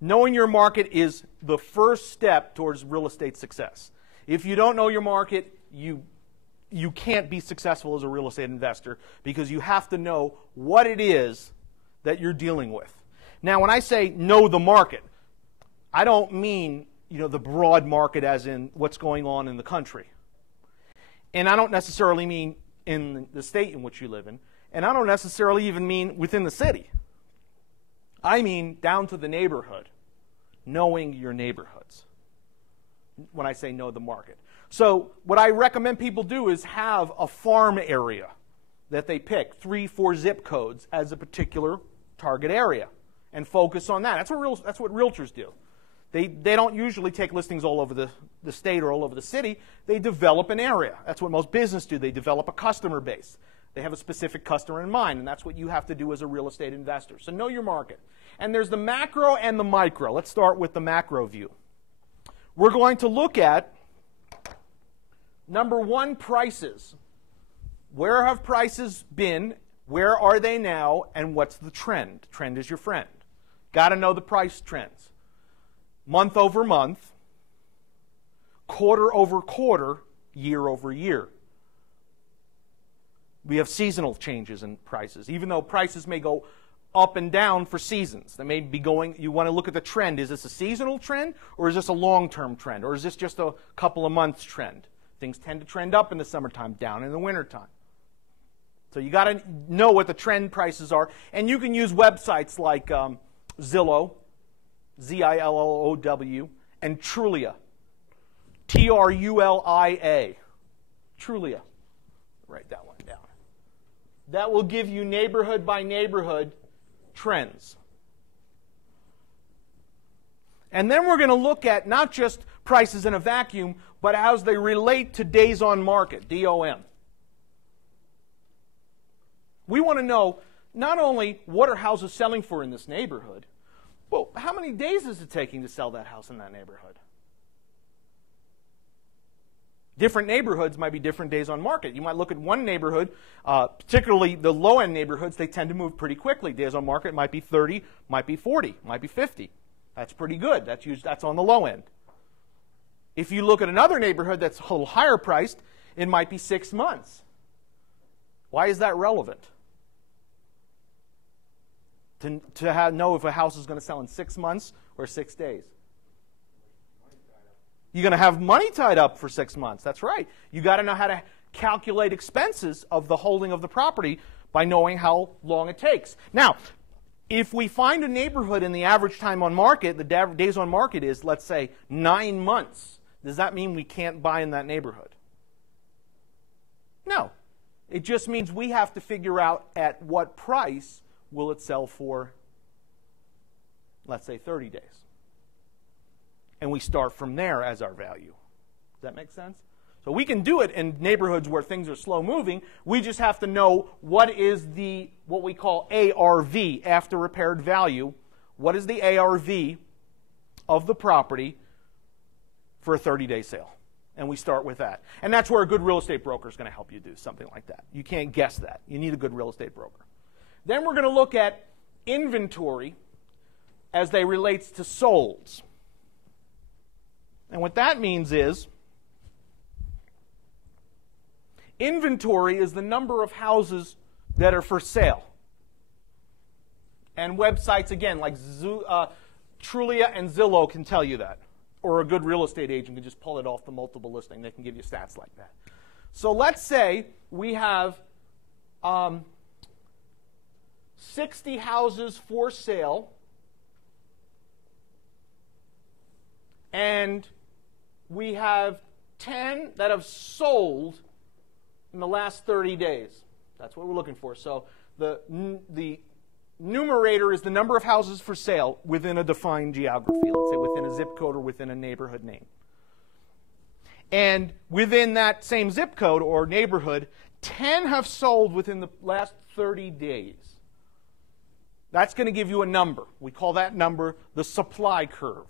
Knowing your market is the first step towards real estate success. If you don't know your market, you can't be successful as a real estate investor because you have to know what it is that you're dealing with. Now, when I say know the market, I don't mean, the broad market as in what's going on in the country. And I don't necessarily mean in the state in which you live in. And I don't necessarily even mean within the city. I mean down to the neighborhood, knowing your neighborhoods when I say know the market. So what I recommend people do is have a farm area that they pick, 3, 4 zip codes as a particular target area, and focus on that. That's what realtors do. They don't usually take listings all over the state or all over the city. They develop an area. That's what most businesses do. They develop a customer base. They have a specific customer in mind, and that's what you have to do as a real estate investor. So know your market. And there's the macro and the micro. Let's start with the macro view. We're going to look at, number 1, prices. Where have prices been? Where are they now? And what's the trend? Trend is your friend. Got to know the price trends. Month over month, quarter over quarter, year over year. We have seasonal changes in prices. Even though prices may go up and down for seasons, they may be going, you want to look at the trend. Is this a seasonal trend, or is this a long-term trend, or is this just a couple of months trend? Things tend to trend up in the summertime, down in the wintertime. So you got to know what the trend prices are, and you can use websites like Zillow, Zillow, and Trulia, Trulia, Trulia. Write that one down. That will give you neighborhood by neighborhood trends. And then we're going to look at not just prices in a vacuum, but how they relate to days on market, DOM. We want to know not only what are houses selling for in this neighborhood, well, how many days is it taking to sell that house in that neighborhood? Different neighborhoods might be different days on market. You might look at one neighborhood, particularly the low-end neighborhoods, they tend to move pretty quickly. Days on market might be 30, might be 40, might be 50. That's pretty good. That's on the low end. If you look at another neighborhood that's a little higher priced, it might be 6 months. Why is that relevant? To know if a house is going to sell in 6 months or 6 days. You're going to have money tied up for 6 months. That's right. You got to know how to calculate expenses of the holding of the property by knowing how long it takes. Now, if we find a neighborhood in the average time on market, the days on market is, let's say, 9 months, does that mean we can't buy in that neighborhood? No. It just means we have to figure out at what price will it sell for, let's say, 30 days. And we start from there as our value. Does that make sense? So we can do it in neighborhoods where things are slow moving. We just have to know what is what we call ARV, after repaired value. What is the ARV of the property for a 30-day sale? And we start with that. And that's where a good real estate broker is going to help you do something like that. You can't guess that. You need a good real estate broker. Then we're going to look at inventory as they relates to solds. And what that means is inventory is the number of houses that are for sale. And websites, again, like Trulia and Zillow can tell you that. Or a good real estate agent can just pull it off the multiple listing. They can give you stats like that. So let's say we have 60 houses for sale, and we have 10 that have sold in the last 30 days. That's what we're looking for. So the numerator is the number of houses for sale within a defined geography, let's say within a zip code or within a neighborhood name. And within that same zip code or neighborhood, 10 have sold within the last 30 days. That's going to give you a number. We call that number the supply curve.